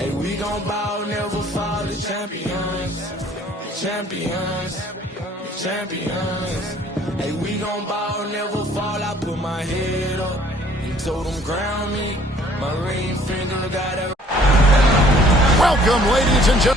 Hey, we gon' bow, never fall, the champions. Champions. Champions. Hey, we gon' bow, never fall. I put my head up and told them ground me. My ring finger got a... Welcome, ladies and gentlemen.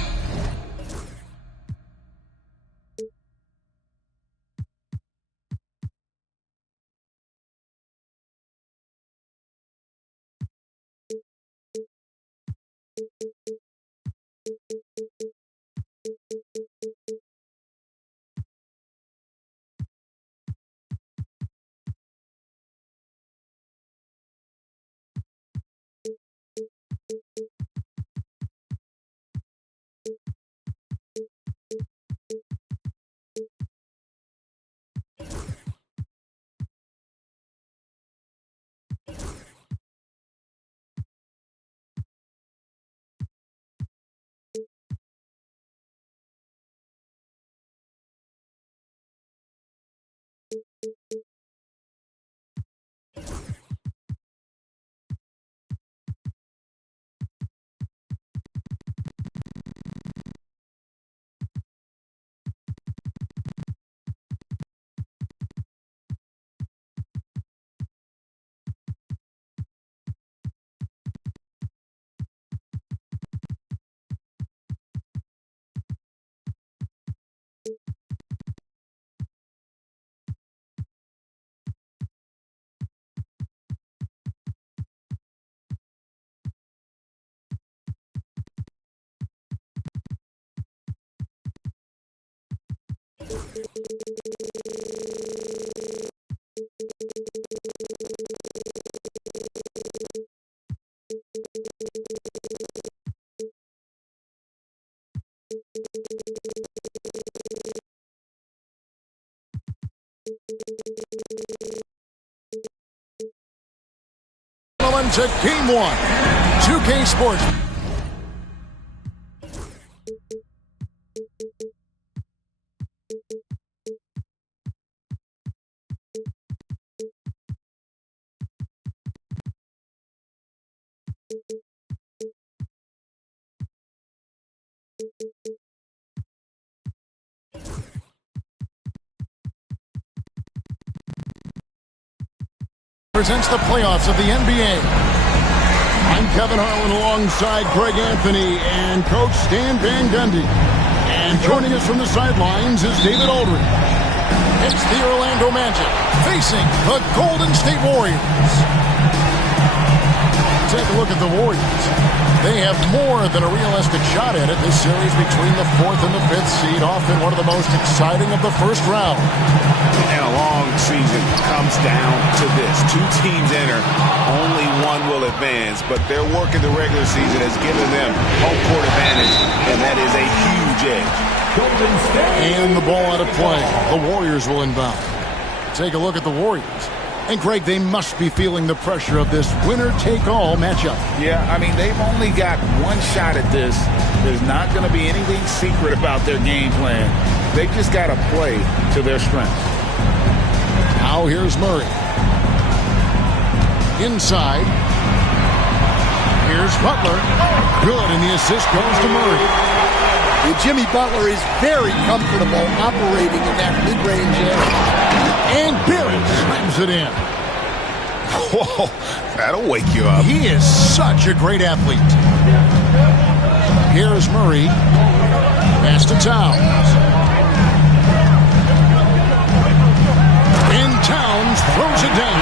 To Game 1, 2K Sports. Presents the playoffs of the NBA. I'm Kevin Harlan alongside Greg Anthony and Coach Stan Van Gundy. And joining us from the sidelines is David Aldridge. It's the Orlando Magic facing the Golden State Warriors. Take a look at the Warriors. They have more than a realistic shot at it. This series between the 4th and the 5th seed, often one of the most exciting of the first round. And a long season comes down to this. 2 teams enter, only one will advance, but their work in the regular season has given them home court advantage, and that is a huge edge. And the ball out of play. The Warriors will inbound. Take a look at the Warriors. And, Greg, they must be feeling the pressure of this winner-take-all matchup. Yeah, I mean, they've only got one shot at this. There's not going to be anything secret about their game plan. They've just got to play to their strengths. Now here's Murray. Inside. Here's Butler. Good, and the assist goes to Murray. And Jimmy Butler is very comfortable operating in that mid-range area. And Barrett slams it in. Whoa, that'll wake you up. He is such a great athlete. Here's Murray. Pass to Towns. And Towns throws it down.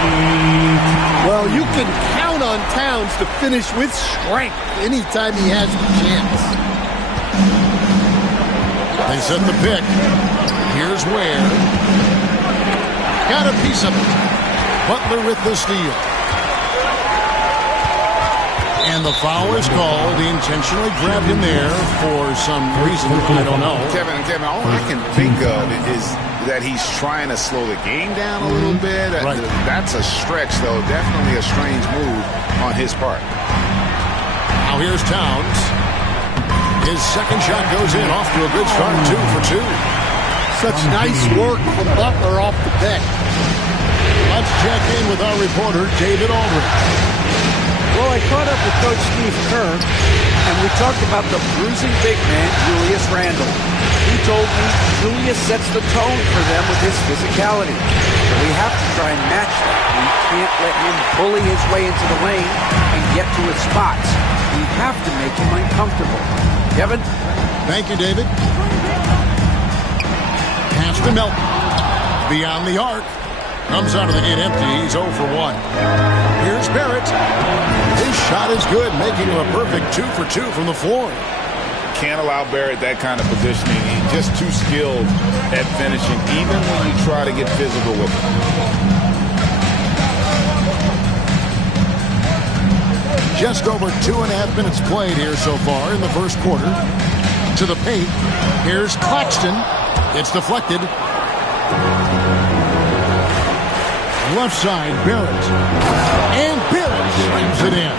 Well, you can count on Towns to finish with strength anytime he has the chance. They set the pick. Here's Ware. Got a piece of it. Butler with the steal. And the foul is called. He intentionally grabbed him there for some reason. I don't know. Kevin, all I can think of is that he's trying to slow the game down a little bit. Right. That's a stretch, though. Definitely a strange move on his part. Now here's Towns. His second shot goes in, off to a good start, 2 for 2. Such nice work from Butler off the pick. Let's check in with our reporter, David Aldridge. Well, I caught up with Coach Steve Kerr, and we talked about the bruising big man, Julius Randle. He told me Julius sets the tone for them with his physicality. So we have to try and match that. We can't let him bully his way into the lane and get to his spots. We have to make him uncomfortable. Kevin? Thank you, David. Pass to Melton. Beyond the arc. Comes out of the gate empty. He's 0 for 1. Here's Barrett. His shot is good, making him a perfect 2 for 2 from the floor. Can't allow Barrett that kind of positioning. He's just too skilled at finishing, even when you try to get physical with him. Just over 2.5 minutes played here so far in the first quarter. To the paint. Here's Claxton. It's deflected. Left side, Barrett. And Barrett slams it in.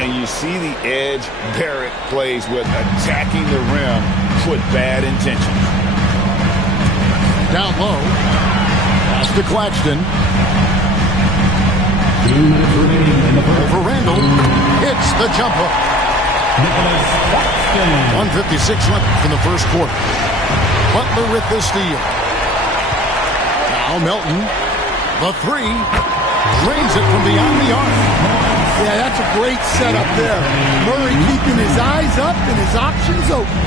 And you see the edge Barrett plays with, attacking the rim with bad intentions. Down low. Pass to Claxton. 2 minutes remaining in the first. For Randle. Hits the jumper. 1:56 left in the first quarter. Butler with the steal. Now Melton. The 3. Drains it from beyond the arc. Yeah, that's a great setup there. Murray keeping his eyes up and his options open.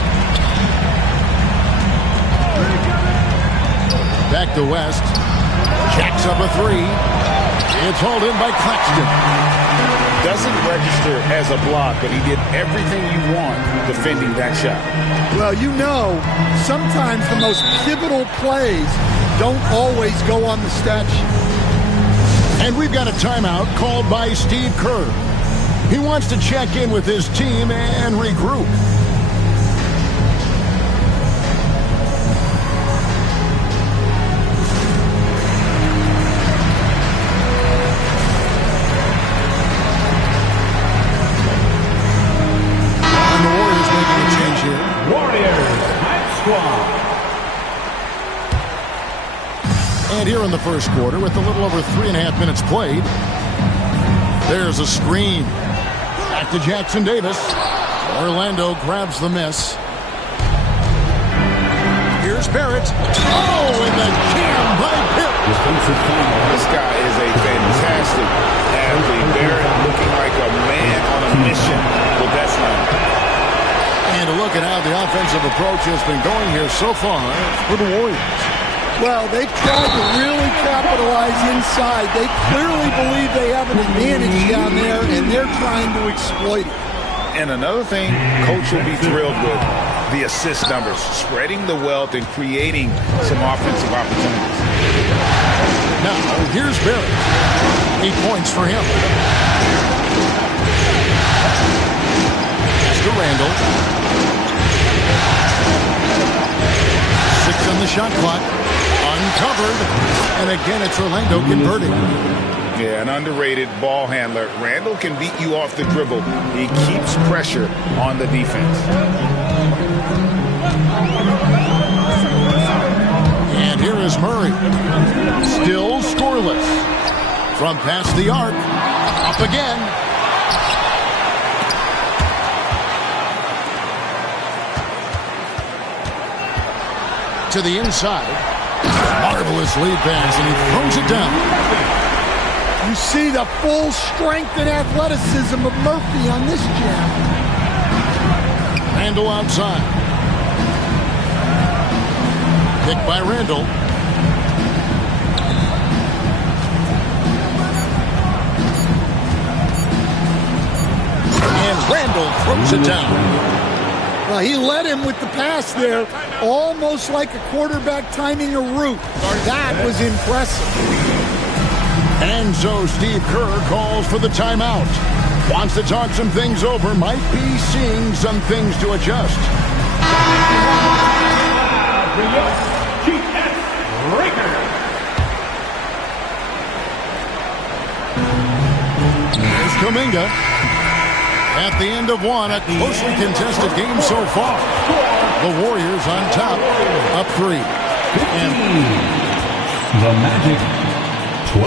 Back to West. Jacks up a 3. It's hauled in by Claxton. Doesn't register as a block, but he did everything you want defending that shot. Well, you know, sometimes the most pivotal plays don't always go on the stat sheet. And we've got a timeout called by Steve Kerr. He wants to check in with his team and regroup. And the Warriors making a change here. Warriors, night squad. And here in the first quarter, with a little over 3.5 minutes played, there's a screen. Back to Jackson Davis. Orlando grabs the miss. Here's Barrett. Oh, and the jam by Pitt. This guy is a fantastic athlete. Barrett looking like a man on a mission with that slam. And a look at how the offensive approach has been going here so far for the Warriors. Well, they've tried to really capitalize inside. They clearly believe they have an advantage down there, and they're trying to exploit it. And another thing Coach will be thrilled with, the assist numbers, spreading the wealth and creating some offensive opportunities. Now, here's Barrett. 8 points for him. Pass to Randle. 6 on the shot clock. Uncovered. And again, it's Orlando converting. Yeah, an underrated ball handler. Randle can beat you off the dribble. He keeps pressure on the defense. And here is Murray. Still scoreless. From past the arc. Up again. To the inside. Marvelous lead pass, and he throws it down. You see the full strength and athleticism of Murphy on this jam. Randle outside. Picked by Randle. And Randle throws it down. Well, he led him with the pass there, almost like a quarterback timing a route. That was impressive. And so Steve Kerr calls for the timeout. Wants to talk some things over, might be seeing some things to adjust. Here's Kuminga. At the end of one, a closely contested game so far. The Warriors on top, up 3. And the Magic, 12.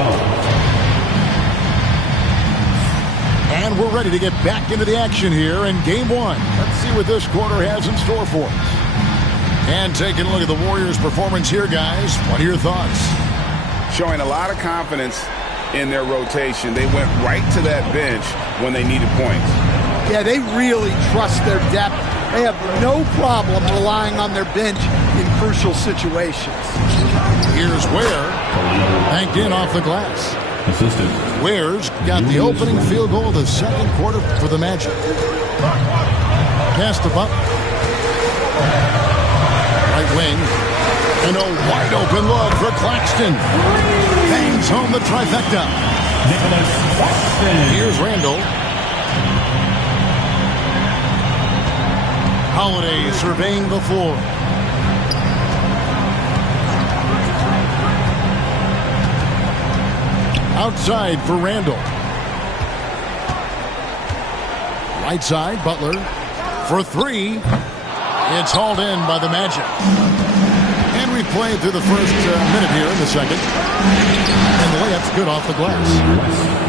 And we're ready to get back into the action here in Game 1. Let's see what this quarter has in store for us. And taking a look at the Warriors' performance here, guys. What are your thoughts? Showing a lot of confidence in their rotation. They went right to that bench when they needed points. Yeah, they really trust their depth. They have no problem relying on their bench in crucial situations. Here's Ware. Banked in off the glass. Assistant. Ware's got the opening field goal of the second quarter for the Magic. Pass to Buck. Right wing. And a wide open look for Claxton. Bangs home the trifecta. Nicholas Claxton. Here's Randall. Holiday surveying the floor. Outside for Randall. Right side, Butler. For three. It's hauled in by the Magic. And we played through the first minute here in the second. And the layup's good off the glass.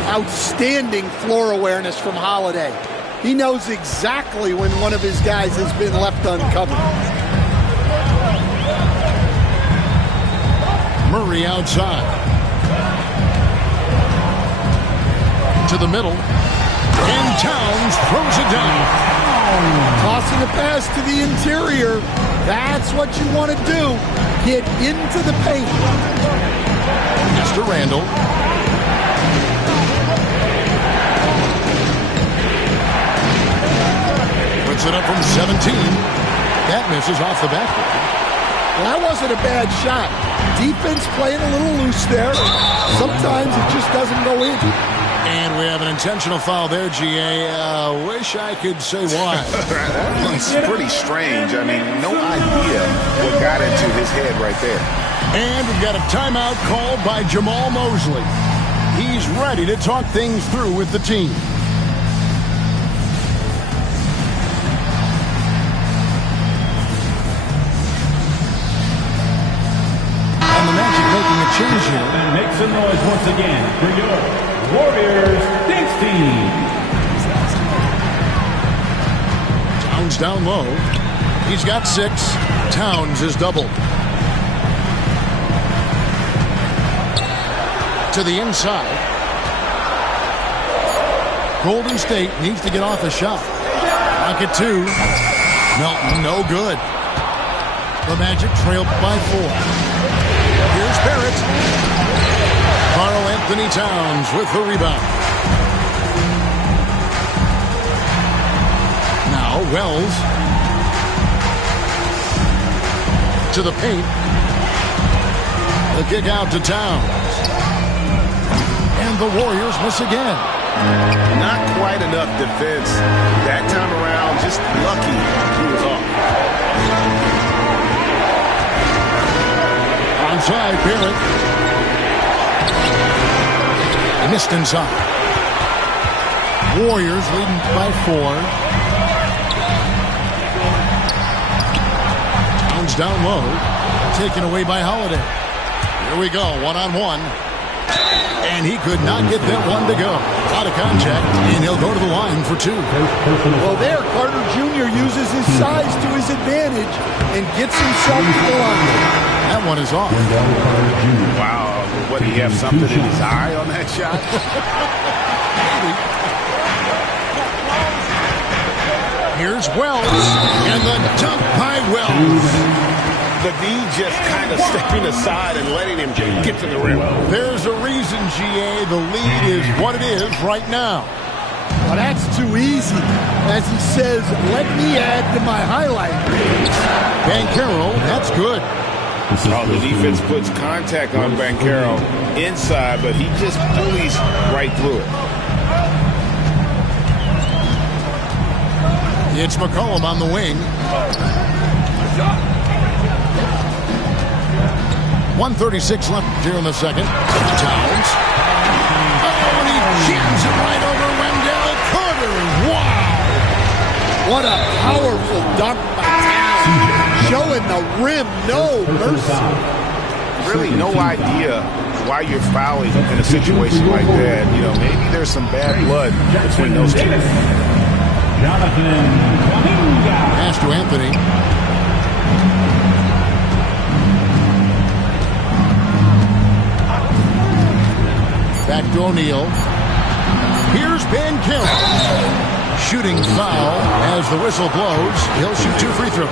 Outstanding floor awareness from Holiday. He knows exactly when one of his guys has been left uncovered. Murray outside. To the middle. And Towns throws it down. Tossing a pass to the interior. That's what you want to do. Get into the paint. Mr. Randall. Puts it up from 17. That misses off the backboard. Well, that wasn't a bad shot. Defense playing a little loose there. Sometimes it just doesn't go in. And we have an intentional foul there, GA. Wish I could say why. It's pretty strange. I mean, no idea what got into his head right there. And we've got a timeout called by Jamal Mosley. He's ready to talk things through with the team. And the Magic making a change here. And make some noise once again for your Warriors Thanks team. Towns down low. He's got 6. Towns is doubled. To the inside. Golden State needs to get off a shot. Rocket 2. Melton, no good. The Magic trailed by 4. Here's Barrett. Karl Anthony Towns with the rebound. Now Wells. To the paint. The kick out to Towns. And the Warriors miss again. Not quite enough defense that time around. Just lucky he was off. Onside, Barrett. Missed inside. Warriors leading by 4. Towns down low. Taken away by Holiday. Here we go, one-on-one. And he could not get that one to go. Out of contact, and he'll go to the line for 2. Well, there, Carter Jr. uses his size to his advantage and gets himself to the line. That one is off. Wow. What, he have something in his eye on that shot? Here's Wells, and the dunk by Wells. The D just kind of stepping aside and letting him get to the rim. There's a reason, GA, the lead is what it is right now. Well, that's too easy. As he says, let me add to my highlight. Banchero, that's good. Oh, the defense puts contact on Banchero inside, but he just bullies right through it. It's McCollum on the wing. 1:36 left here in the second. Towns. Oh, and he jams it right over Wendell Carter. Wow. What a powerful dunk by Towns. Showing the rim no mercy. Really no idea why you're fouling in a situation like that. You know, maybe there's some bad blood between those two. Jonathan Kuminga. Pass to Anthony. Back to O'Neal. Here's Banchero. Shooting foul as the whistle blows. He'll shoot 2 free throws.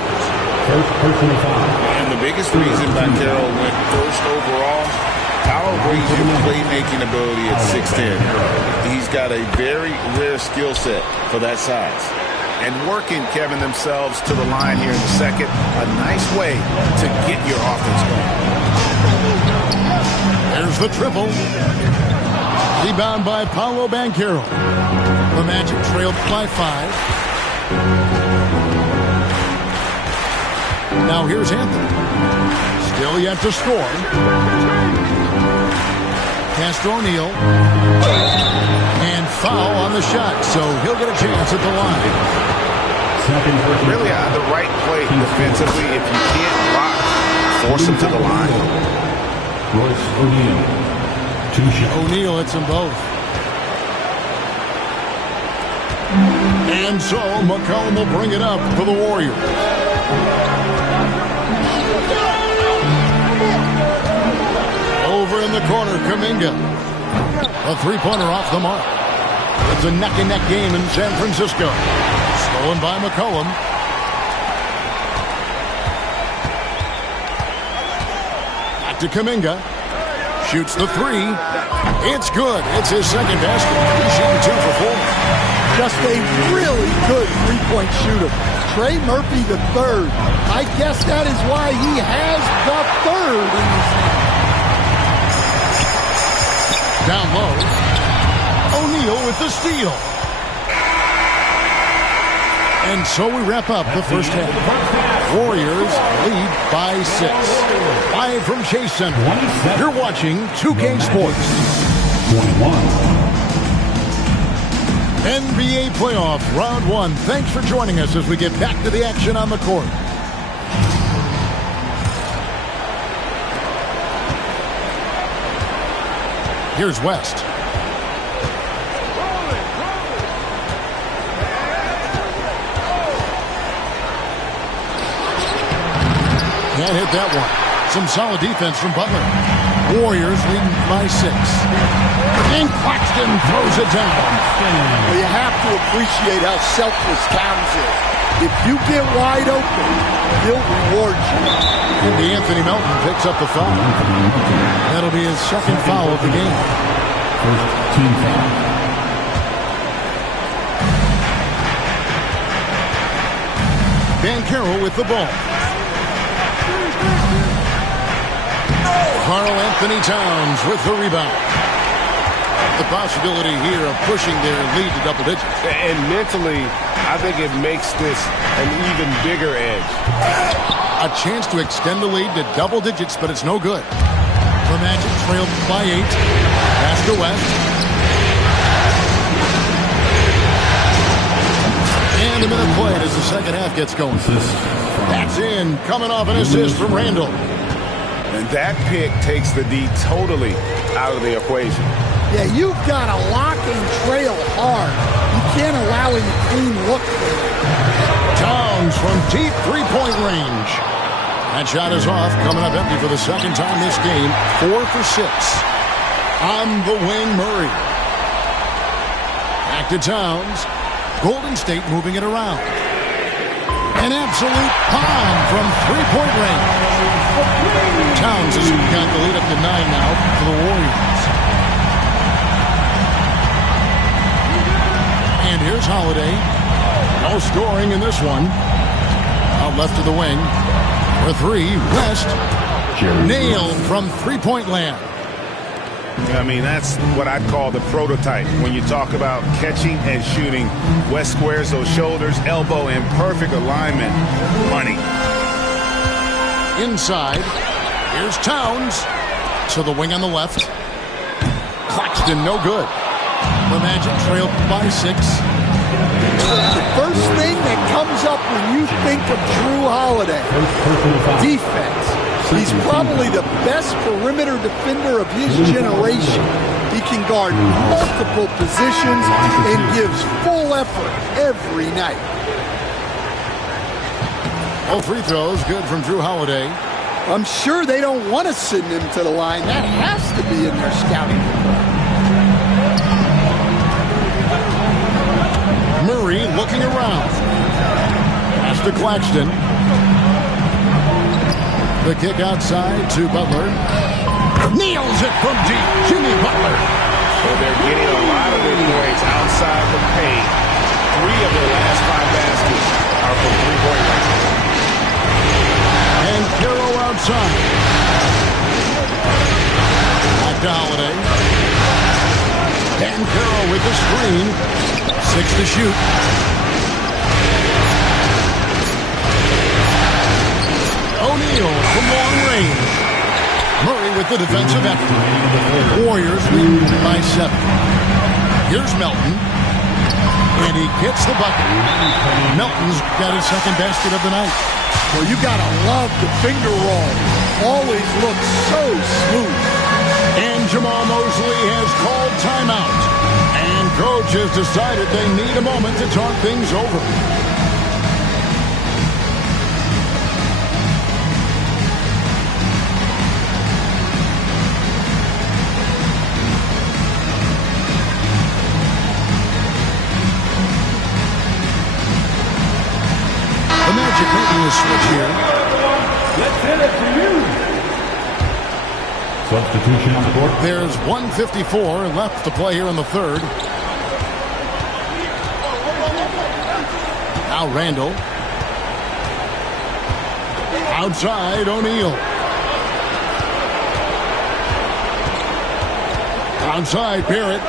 First personal foul. And the biggest reason Banchero went first overall, power brings you playmaking ability at 6'10". He's got a very rare skill set for that size. And working, Kevin, themselves to the line here in the second. A nice way to get your offense going. There's the triple. Rebound by Paolo Banchero. The Magic trailed by 5. Now here's Anthony. Still yet to score. Castro O'Neal. And foul on the shot, so he'll get a chance at the line. Really the right play defensively. If you can't block, force him to the line. Royce O'Neal. 2 shots. O'Neal hits them both. And so McCollum will bring it up for the Warriors. Over in the corner, Kuminga. A three-pointer off the mark. It's a neck-and-neck game in San Francisco. Stolen by McCollum. Back to Kuminga. Shoots the 3. It's good. It's his second basket. He's shooting 2 for 4. Just a really good three-point shooter. Trey Murphy the third. I guess that is why he has the third in his hand. Down low. O'Neal with the steal. And so we wrap up the first half. Warriors lead by 6. Live from Chase Center. You're watching 2K Sports. 21. NBA Playoff Round 1. Thanks for joining us as we get back to the action on the court. Here's West. Can't hit that one. Some solid defense from Butler. Warriors leading by 6. And Claxton throws it down. Well, you have to appreciate how selfless Towns is. If you get wide open, he'll reward you. And Anthony Melton picks up the foul. That'll be his second foul of the game. First team foul. Banchero with the ball. Karl-Anthony Towns with the rebound. The possibility here of pushing their lead to double digits. And mentally, I think it makes this an even bigger edge. A chance to extend the lead to double digits, but it's no good. The Magic trailed by 8. Pass to West. And a minute played as the second half gets going. That's in, coming off an assist from Randall. And that pick takes the D totally out of the equation. Yeah, you've got to lock and trail hard. You can't allow him a clean look. Towns from deep three-point range. That shot is off, coming up empty for the second time this game. 4 for 6. On the wing, Murray. Back to Towns. Golden State moving it around. An absolute bomb from three-point range. Towns has got the lead up to 9 now for the Warriors. And here's Holiday. No scoring in this one. Out left to the wing. For 3, West. Nailed from three-point land. I mean, that's what I'd call the prototype. When you talk about catching and shooting, West squares those shoulders, elbow in perfect alignment. Money. Inside. Here's Towns. To the wing on the left. Claxton, no good. The Magic trailed by 6. The first thing that comes up when you think of Drew Holiday, defense. He's probably the best perimeter defender of his generation. He can guard multiple positions and gives full effort every night. All free throws good from Drew Holiday. I'm sure they don't want to send him to the line. That has to be in their scouting report. Murray looking around. Pass to Claxton. The kick outside to Butler. Nails it from deep. Jimmy Butler. So they're getting a lot of their points outside the paint. 3 of their last 5 baskets are from three-point range. And Carroll outside. Back to Holiday. And Carroll with the screen. 6 to shoot. O'Neal from long range. Murray with the defensive effort. Warriors lead by 7. Here's Melton. And he gets the bucket. Melton's got his second basket of the night. Well, you got to love the finger roll. Always looks so smooth. And Jamal Mosley has called timeout. And coach has decided they need a moment to talk things over. The Magic making a switch here. Let's hit it for you. Substitution on the court. There's 1:54 left to play here in the third. Now Randall. Outside O'Neal. Outside Barrett.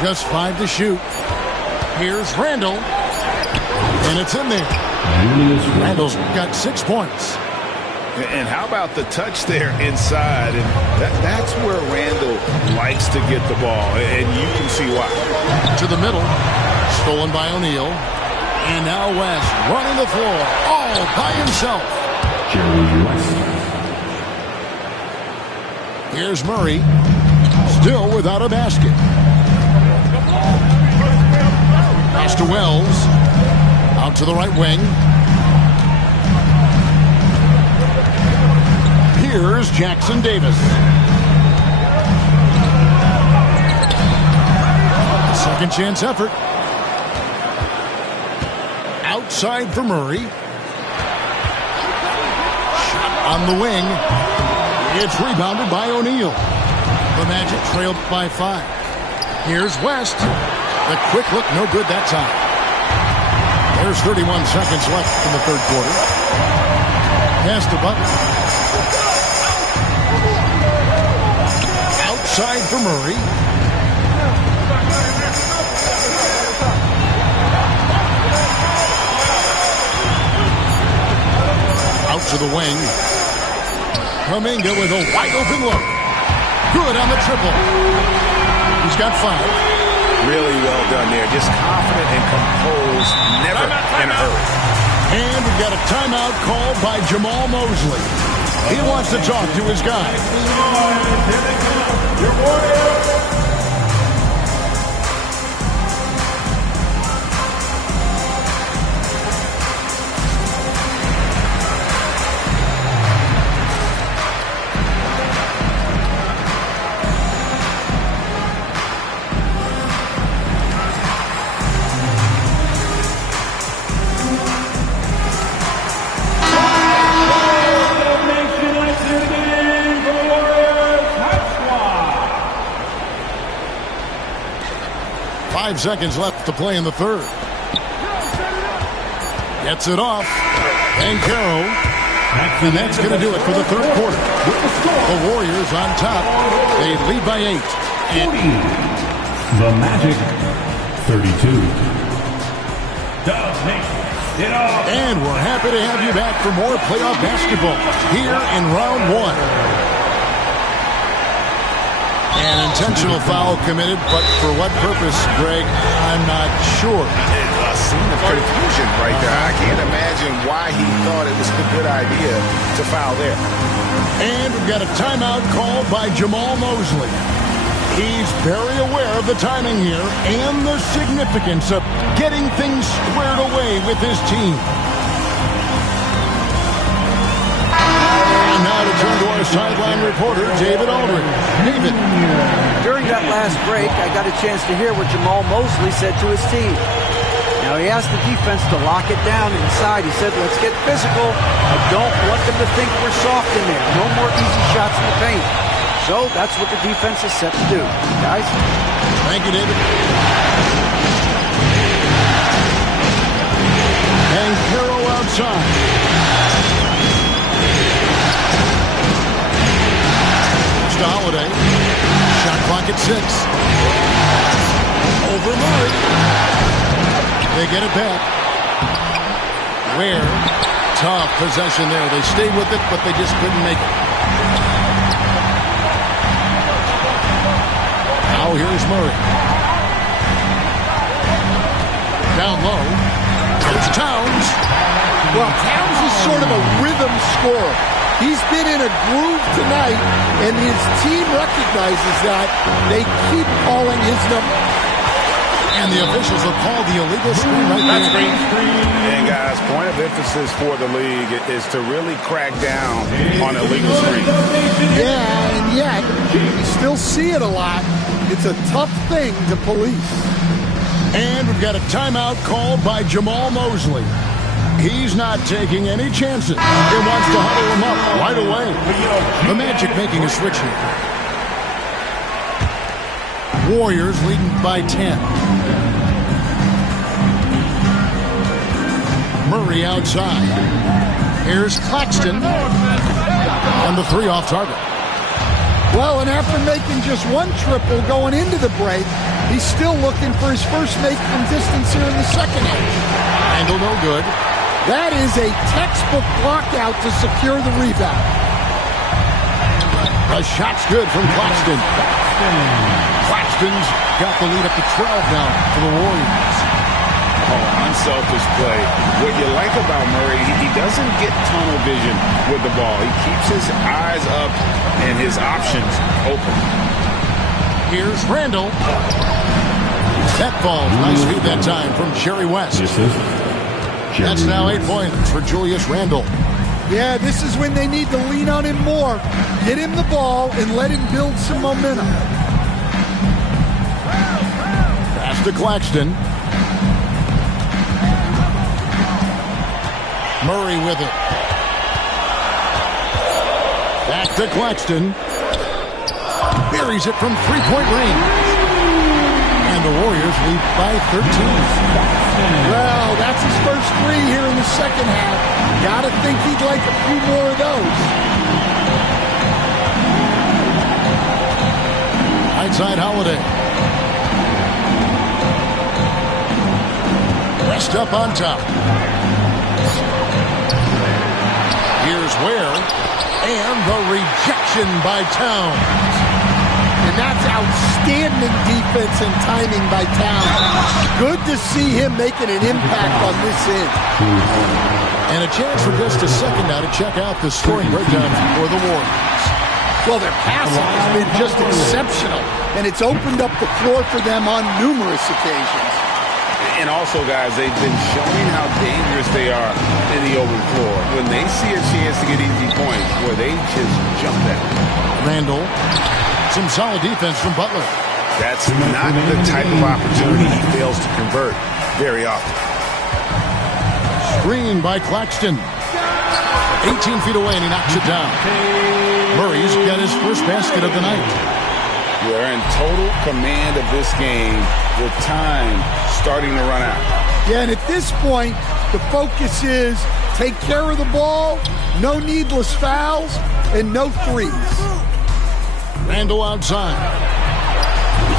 Just 5 to shoot. Here's Randall. And it's in there. Randall's got 6 points. And how about the touch there inside? And that's where Randall likes to get the ball, and you can see why. To the middle, stolen by O'Neal. And now West running the floor, all by himself. Jerry West. Here's Murray, still without a basket. Pass to Wells, out to the right wing. Here's Jackson Davis. Second chance effort. Outside for Murray. Shot on the wing. It's rebounded by O'Neal. The Magic trailed by 5. Here's West. The quick look, no good that time. There's 31 seconds left in the third quarter. Pass to Butler. Outside for Murray. Out to the wing. Kuminga with a wide open look. Good on the triple. He's got 5. Really well done there. Just confident and composed. Never in a hurry. And we've got a timeout called by Jamal Mosley. He wants to talk to his guys. Your Warriors. Seconds left to play in the third. Gets it off. And Carroll. And that's going to do it for the third quarter. The Warriors on top. They lead by 8. 40. The Magic 32. Doug makes it off. And we're happy to have you back for more playoff basketball here in round 1. An intentional foul committed, but for what purpose, Greg, I'm not sure. A scene of confusion right there. I can't imagine imagine why he thought it was a good idea to foul there. And we've got a timeout called by Jamal Mosley. He's very aware of the timing here and the significance of getting things squared away with his team. And now to turn to our sideline reporter, David Aldridge. David. During that last break, I got a chance to hear what Jamal Mosley said to his team. Now, he asked the defense to lock it down inside. He said, let's get physical. I don't want them to think we're soft in there. No more easy shots in the paint. So that's what the defense is set to do. Guys? Thank you, David. And Caro outside. To Holiday. Shot clock at 6. Over Murray. They get it back. Ware. Tough possession there. They stayed with it, but they just couldn't make it. Now here's Murray. Down low. Here's Towns. Well, Towns is sort of a rhythm scorer. He's been in a groove tonight, and his team recognizes that. They keep calling his number. And the officials will call the illegal screen right there. And guys, point of emphasis for the league is to really crack down on illegal screen. Yeah, and yet, we still see it a lot. It's a tough thing to police. And we've got a timeout called by Jamal Mosley. He's not taking any chances. He wants to huddle him up right away. The Magic making a switch here. Warriors leading by 10. Murray outside. Here's Claxton. And the 3 off target. Well, and after making just 1 triple going into the break, he's still looking for his first make from distance here in the second half. Angle no good. That is a textbook blockout to secure the rebound. The shot's good from Claxton. Claxton's got the lead up to 12 now for the Warriors. Oh, unselfish play. What you like about Murray, he doesn't get tunnel vision with the ball. He keeps his eyes up and his options open. Here's Randall. That falls. Nice feed that time from Jerry West. That's now 8 points for Julius Randle. Yeah, this is when they need to lean on him more. Get him the ball and let him build some momentum. Pass to Claxton. Murray with it. Back to Claxton. Buries it from 3-point range. And the Warriors lead by 13. Well, that's his first 3 here in the second half. Gotta think he'd like a few more of those. Outside Holiday. West up on top. Here's Ware. And the rejection by Towns. And that's outstanding defense and timing by Towns. Good to see him making an impact on this end. And a chance for just a second now to check out the scoring breakdown for the Warriors. Well, their passing has been just exceptional, and it's opened up the floor for them on numerous occasions. And also, guys, they've been showing how dangerous they are in the open floor. When they see a chance to get easy points, where they just jump at it. Randall. Some solid defense from Butler. That's not the type of opportunity he fails to convert very often. Screen by Claxton. 18 feet away, and he knocks it down. Murray's got his first basket of the night. We're in total command of this game with time starting to run out. Yeah, and at this point, the focus is take care of the ball, no needless fouls, and no threes. Randall outside.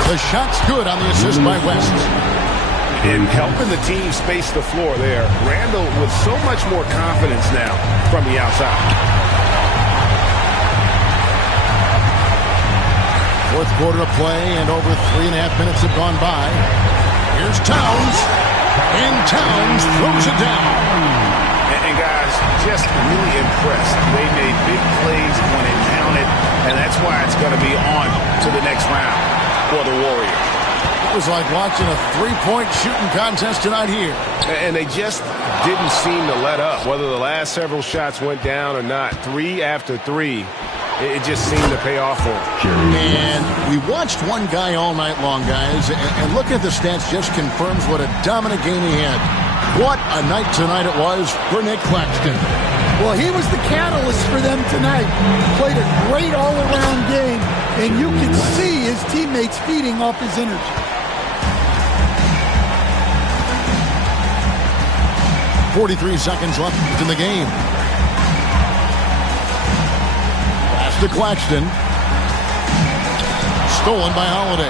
The shot's good on the assist by West. And helping the team space the floor there. Randall with so much more confidence now from the outside. Fourth quarter of play, and over 3.5 minutes have gone by. Here's Towns. And Towns throws it down. and that's why it's going to be on to the next round for the Warriors. It was like watching a three-point shooting contest tonight here. And they just didn't seem to let up. Whether the last several shots went down or not, 3 after 3, it just seemed to pay off for them. And we watched one guy all night long, guys, and looking at the stats just confirms what a dominant game he had. What a night tonight it was for Nick Claxton. Well, he was the catalyst for them tonight. Played a great all-around game, and you could see his teammates feeding off his energy. 43 seconds left in the game. Pass to Claxton. Stolen by Holiday.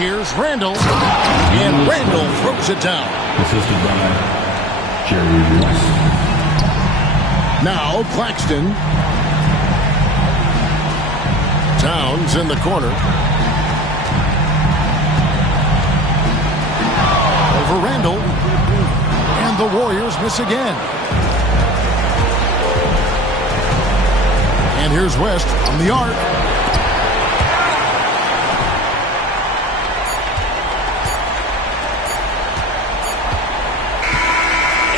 Here's Randall. And Randall throws it down. Assisted by Jerry Rice. Now Claxton. Towns in the corner. Over Randall. And the Warriors miss again. And here's West on the arc.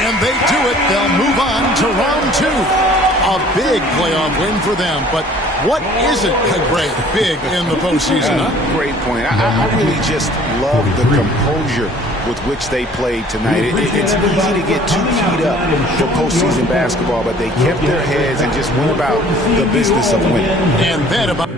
And they do it. They'll move on to round 2. A big playoff win for them. But what isn't a great big in the postseason? Huh? Great point. I really just love the composure with which they played tonight. It's easy to get too keyed up for postseason basketball, but they kept their heads and just went about the business of winning. And then about...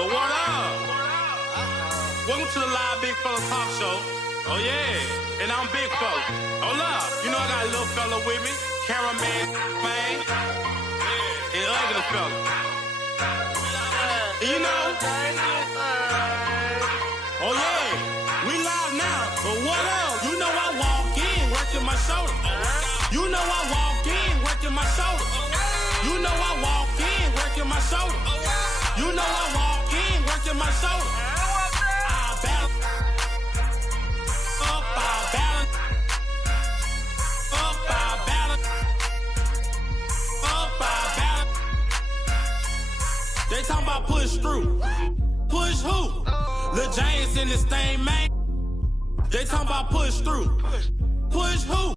What up? Welcome to the live Big Fella Talk Show. Oh yeah, and I'm Big Fella. Hold up, you know I got a little fella with me, Caramel man, and Ugly fella. And you know, oh yeah, we live now. But what up? You know I walk in working my shoulder. You know I walk in working my shoulder. You know I walk in working my shoulder. You know I walk in working my shoulder. I balance up, I balance up, I balance up, I balance. They talking about push through. Push who? Lil James in this thing, man. They talking about push through. Push who?